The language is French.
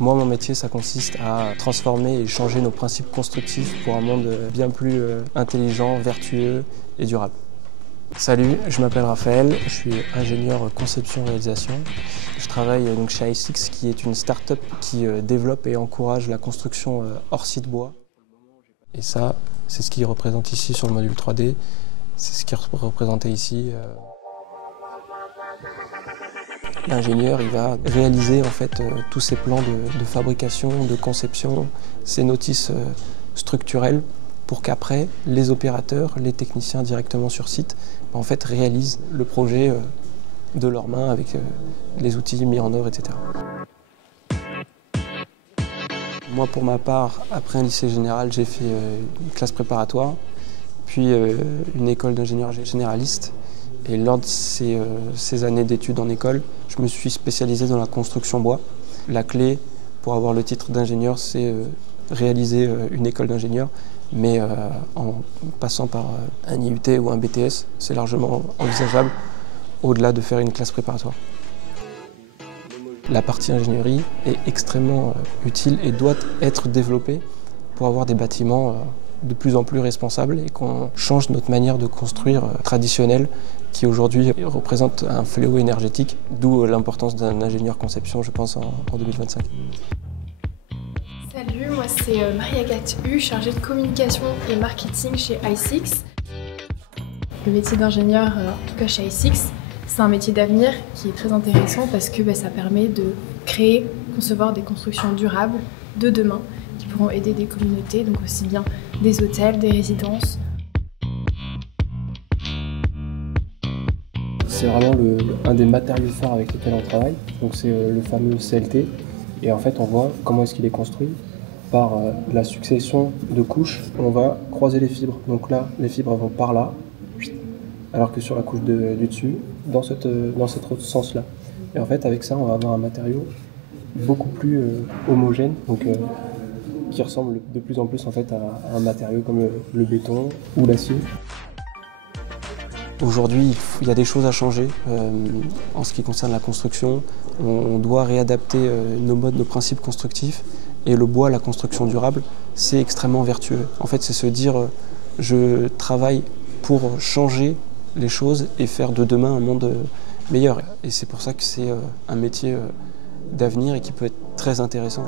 Moi, mon métier, ça consiste à transformer et changer nos principes constructifs pour un monde bien plus intelligent, vertueux et durable. Salut, je m'appelle Raphaël, je suis ingénieur conception-réalisation. Je travaille donc chez i6, qui est une start-up qui développe et encourage la construction hors site bois. Et ça, c'est ce qui est représenté ici sur le module 3D, c'est ce qui est représenté ici. L'ingénieur, il va réaliser en fait tous ces plans de fabrication, de conception, ces notices structurelles pour qu'après, les opérateurs, les techniciens directement sur site, en fait, réalisent le projet de leurs mains avec les outils mis en œuvre, etc. Moi, pour ma part, après un lycée général, j'ai fait une classe préparatoire, puis une école d'ingénieur généraliste. Et lors de ces années d'études en école, je me suis spécialisé dans la construction bois. La clé pour avoir le titre d'ingénieur, c'est réaliser une école d'ingénieur, mais en passant par un IUT ou un BTS, c'est largement envisageable, au-delà de faire une classe préparatoire. La partie ingénierie est extrêmement utile et doit être développée pour avoir des bâtiments de plus en plus responsables et qu'on change notre manière de construire traditionnelle qui aujourd'hui représente un fléau énergétique, d'où l'importance d'un ingénieur conception, je pense, en 2025. Salut, moi c'est Marie-Agathe Hu, chargée de communication et marketing chez i6. Le métier d'ingénieur, en tout cas chez i6, c'est un métier d'avenir qui est très intéressant parce que ça permet de créer, concevoir des constructions durables de demain qui pourront aider des communautés, donc aussi bien des hôtels, des résidences. C'est vraiment un des matériaux forts avec lesquels on travaille, donc c'est le fameux CLT. Et en fait, on voit comment est-ce qu'il est construit par la succession de couches. On va croiser les fibres. Donc là, les fibres vont par là, alors que sur la couche du dessus, dans cet autre sens-là. Et en fait, avec ça, on va avoir un matériau beaucoup plus homogène, donc qui ressemble de plus en plus en fait à un matériau comme le béton ou l'acier. Aujourd'hui, il y a des choses à changer en ce qui concerne la construction. On doit réadapter nos modes, nos principes constructifs. Et le bois, la construction durable, c'est extrêmement vertueux. En fait, c'est se dire je travaille pour changer les choses et faire de demain un monde meilleur. Et c'est pour ça que c'est un métier d'avenir et qui peut être très intéressant.